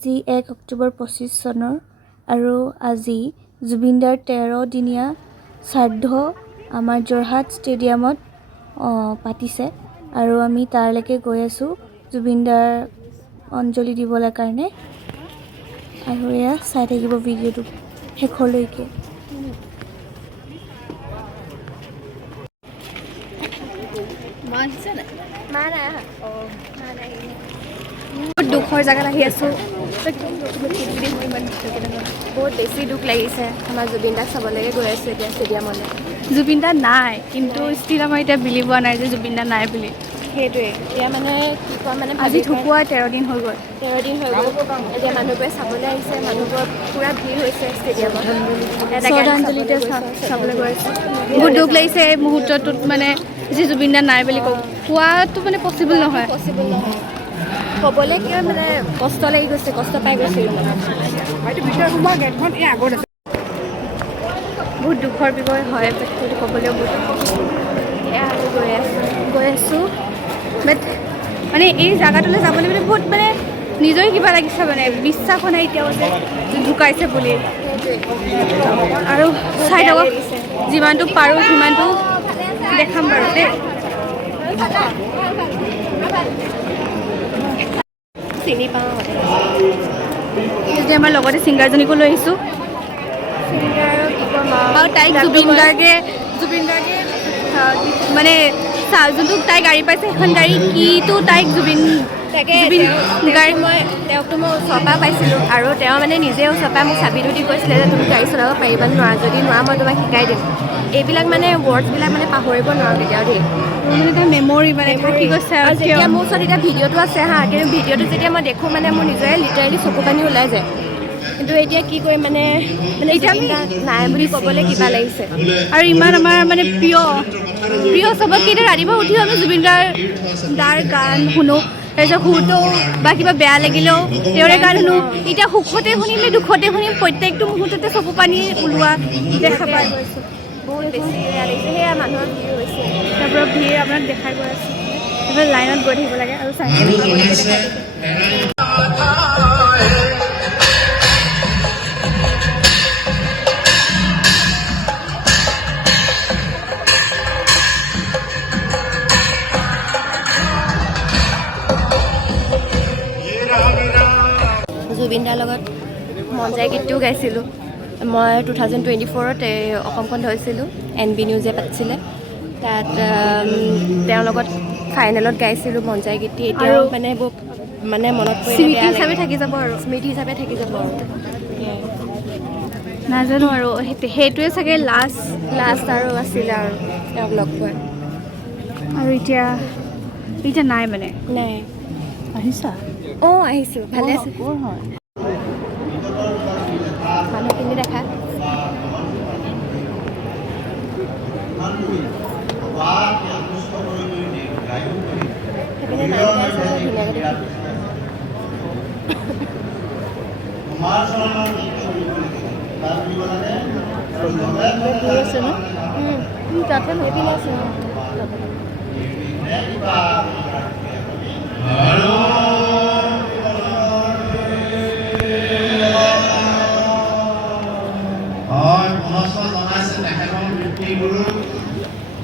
আজি 1 অক্টোবৰ 25 চনৰ আৰু আজি জুবিনদাৰ 13 দিনীয়া শ্ৰাদ্ধ আমাৰ যোৰহাট ষ্টেডিয়ামত পাতিছে আৰু আমি তাৰলৈকে গৈ আছোঁ জুবিনদাৰ অঞ্জলি দিবলৈ কাৰণে আৰু এয়া চাই থাকিব ভিডিঅ'টো শেষলৈকে। বহুত দুখৰ জেগাত আহি আছোঁ। বহুত বেছি দুখ লাগিছে। আমাৰ জুবিন দাক চাবলৈকে গৈ আছোঁ এতিয়া ষ্টেডিয়ামলৈ। জুবিন দা নাই, কিন্তু ষ্টিল আমাৰ এতিয়া বিলিভ হোৱা নাই যে জুবিন দা নাই বুলি। সেইটোৱে এতিয়া মানে কি কোৱা মানে আজি ঢুকুৱা 13 দিন হৈ গ'ল। 13 দিন হৈ গ'ল। এতিয়া মানুহবোৰে চাবলৈ আহিছে, মানুহবোৰৰ পূৰা ভিৰ হৈছে ষ্টেডিয়ামত। শ্ৰদ্ধাঞ্জলিতে চাবলৈ গৈ আছোঁ। বহুত দুখ লাগিছে এই মুহূৰ্তটোত মানে যে জুবিন দা নাই বুলি কোৱাটো মানে পচিবল নহয়। ক'বলৈ কিয় মানে কষ্ট লাগি গৈছে, কষ্ট পাই গৈছে। বহুত দুখৰ বিষয় হয়, সেইটো ক'বলৈও বহুত এয়া আমি গৈ আছোঁ বাট মানে এই জেগাটোলৈ যাবলৈ মানে বহুত মানে নিজৰে কিবা লাগিছে, মানে বিশ্বাস হোৱা নাই এতিয়াও যে ঢুকাইছে বুলি। আৰু চাই থাকক, যিমানটো পাৰোঁ সিমানটো দেখাম বাৰু দেই। চিনি পাওঁ এতিয়া আমাৰ লগতে ছিংগাৰজনীকো লৈ আহিছোঁ আৰু তাইক জুবিন গাৰ্গে মানে যোনটো তাই গাড়ী পাইছে সেইখন গাড়ী কিটো তাইক জুবিন তেওঁকতো মই ওচৰৰ পৰা পাইছিলোঁ আৰু তেওঁ মানে নিজে ওচৰৰ পৰা মোক চাবিটো দি কৈছিলে যে তুমি গাড়ী চলাব পাৰিবা নোৱাৰা, যদি নোৱাৰা মই তোমাক শিকাই দিম। এইবিলাক মানে ৱৰ্ডছবিলাক মানে পাহৰিব নোৱাৰোঁ কেতিয়াও দেই। মানে তাই মেমৰি মানে থাকি গৈছে। আৰু যেতিয়া মোৰ ওচৰত এতিয়া ভিডিঅ'টো আছে হা, কিন্তু ভিডিঅ'টো যেতিয়া মই দেখোঁ মানে মোৰ নিজৰে লিটাৰেলি চকু পানী ওলাই যায়। কিন্তু এতিয়া কি কৰিম মানে এতিয়া নাই বুলি ক'বলৈ কিবা লাগিছে। আৰু ইমান আমাৰ মানে প্ৰিয় চবতকে এতিয়া ৰাতিপুৱা উঠিও আমি জুবিন দাৰ গান শুনো, তাৰপিছত শুওঁতেও বা কিবা বেয়া লাগিলেও তেওঁৰে গান শুনো। এতিয়া সুখতে শুনিম নে দুখতে শুনিম, প্ৰত্যেকটো মুহূৰ্ততে চকু পানী ওলোৱা দেখা পাই গৈছোঁ। বহুত বেছি বেয়া লাগিছে। সেয়া মানুহৰ ভিৰ হৈছে, তাৰপৰা ভিৰ আপোনাক দেখাই গৈ আছোঁ। এইফালে লাইনত গৈ থাকিব লাগে আৰু চাই জুবিন দাৰ লগত মন যায় গীতটোও গাইছিলোঁ মই 2024ত অসমখন ধৰিছিলোঁ, NB নিউজে পাতিছিলে তাত। তেওঁৰ লগত ফাইনেলত গাইছিলোঁ মন যায় গীতটি। এতিয়াও মানে মনত পৰিলে স্মৃতি হিচাপে থাকি যাব আৰু স্মৃতি হিচাপে থাকি যাব আৰু নাজানো আৰু সেইটোৱে চাগে লাষ্ট আৰু আছিলে আৰু তেওঁক লগ পোৱা। আৰু এতিয়া নাই মানে নাই। আহিছা? আহিছোঁ। ভালে আছে মানুহখিনি দেখা। সেইপিনে নাম গাইছে ধুনীয়াকৈ দেখি। আছে ন? তাতে সেইপিনে আছে।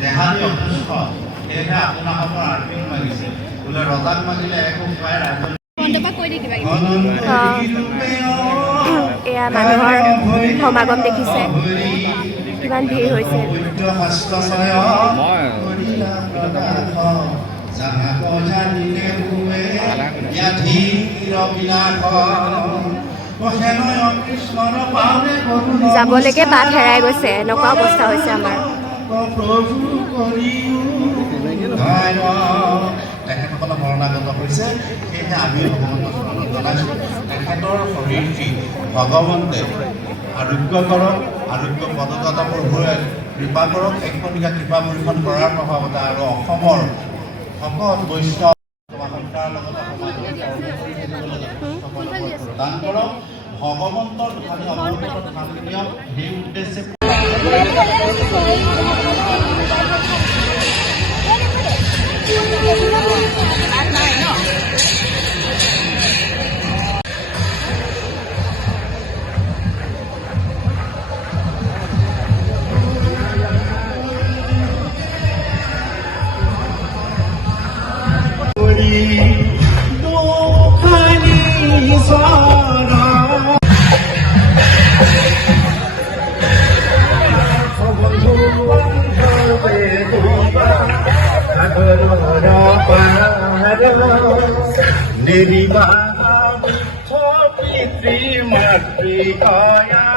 দেহাতি অসুস্থ, সেয়েহে আপোনালোকৰ আৰ্থিক মাগিছে বোলে ৰজাক মাগিলে একো পায় ৰাজ্য। এয়া মানুহৰ সমাগম দেখিছে, কিমান ভিৰ হৈছে। যাবলৈকে বাট হেৰাই গৈছে, এনেকুৱা অৱস্থা হৈছে আমাৰ। তেখেতসকলে মৰণাগত হৈছে, সেয়েহে আমি জনাইছোঁ তেখেতৰ শৰীৰটি ভগৱন্তে আৰোগ্য কৰক, আৰোগ্য পদযাত্ৰা প্ৰভুৱে কৃপা কৰক, একমণিকা কৃপা পৰীক্ষণ কৰাৰ প্ৰভাৱতে আৰু অসমৰ ভকত বৈষ্ণৱ সন্তাৰ লগত দান কৰক। ভগৱন্তৰ ধানী অৱন্তত ধান দিয়ক, সেই উদ্দেশ্যে পিতৃ মাতৃ কয়া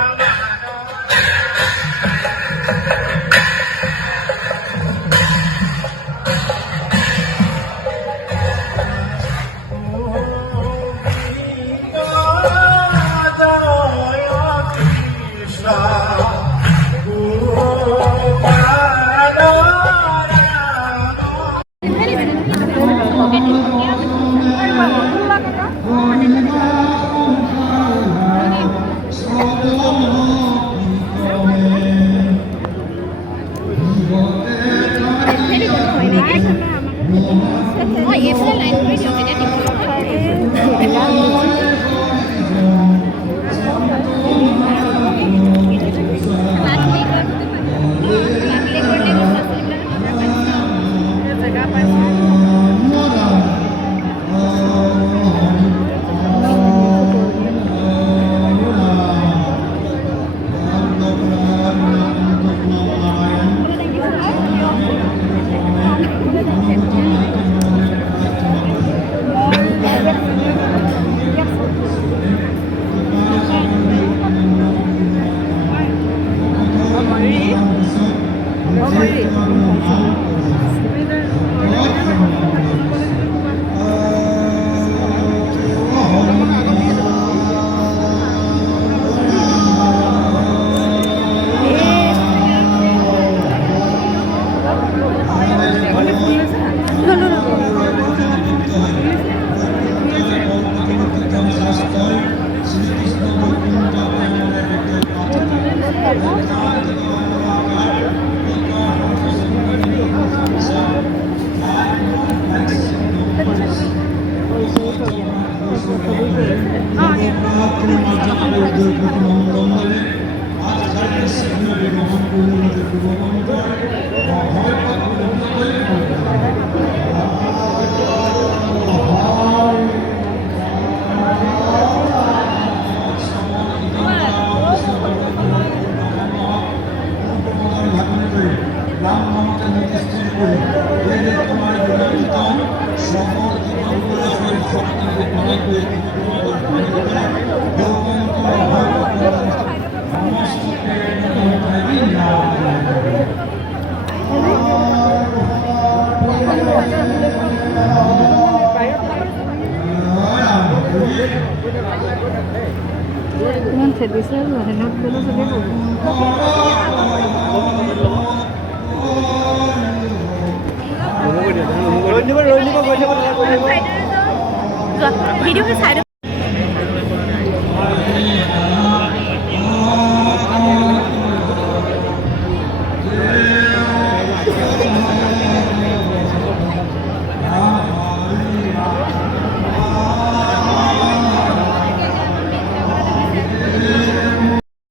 ভিডিও চাই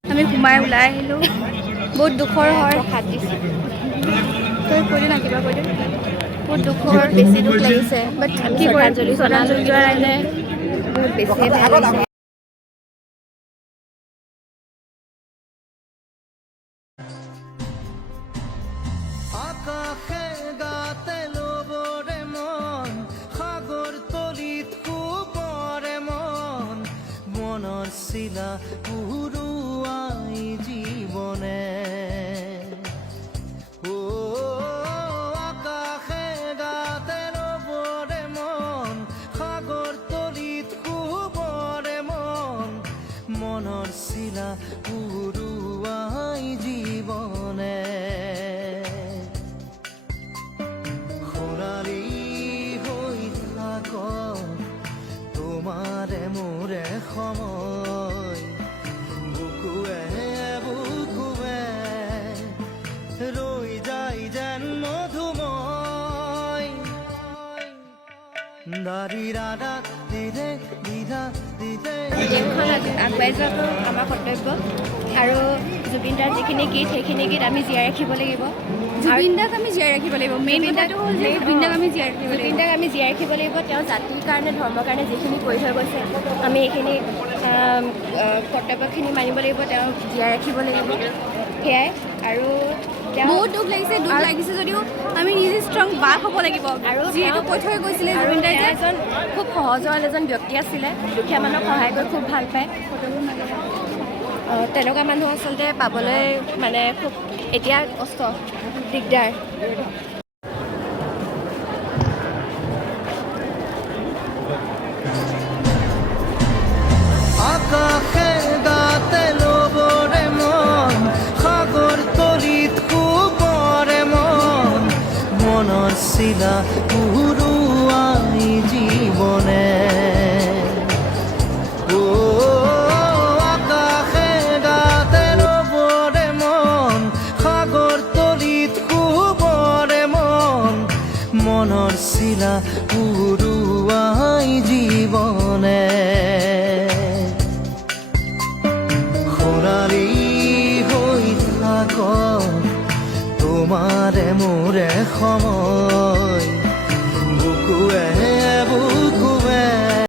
আমি ঘুমাই ওলাই আহিলোঁ বহুত দুখৰ হয় তই কৰি না কিবা কৰি বহুত দুখৰ বেছি দুখ লাগিছে বাট কি কৰে শ্ৰদ্ধাঞ্জলি যোৱাৰ আহিলে বহুত বেছিয়ে বেয়া লাগিছে দেশখন আগুৱাই যোৱাটো আমাৰ কৰ্তব্য আৰু জুবিন দাৰ যিখিনি গীত সেইখিনি গীত আমি জীয়াই ৰাখিব লাগিব জুবিন দাক আমি জীয়াই ৰাখিব লাগিব মেইন কথাটো হ'ল যে জুবিন দাক আমি জীয়াই ৰাখিব লাগিব তেওঁ জাতিৰ কাৰণে ধৰ্মৰ কাৰণে যিখিনি কৰি থৈ গৈছে আমি এইখিনি কৰ্তব্যখিনি মানিব লাগিব তেওঁ জীয়াই ৰাখিব লাগিব সেয়াই আৰু বহুত দুখ লাগিছে যদিও আমি নিজে ষ্ট্ৰং বাক হ'ব লাগিব আৰু যিহেতু কৈ থৈ গৈছিলে জুবিন দাই যে এজন খুব সহজ সৰল এজন ব্যক্তি আছিলে দুখীয়া মানুহক সহায় কৰি খুব ভাল পায় তেনেকুৱা মানুহ আচলতে পাবলৈ মানে খুব এতিয়া কষ্ট দিগদাৰ আকাশে গাতে ল'বৰে মন সাগৰ তলিত শুবৰে মন মনৰ চিলা উৰুৱাই জীৱনে আকাশে গাতে ল'বৰে মন সাগৰ তলিত শুবৰে মন মনৰ চিলা উৰুৱাই জীৱনে সোণালী হৈ থাক তোমাৰে মোৰে সময় বুকুৱে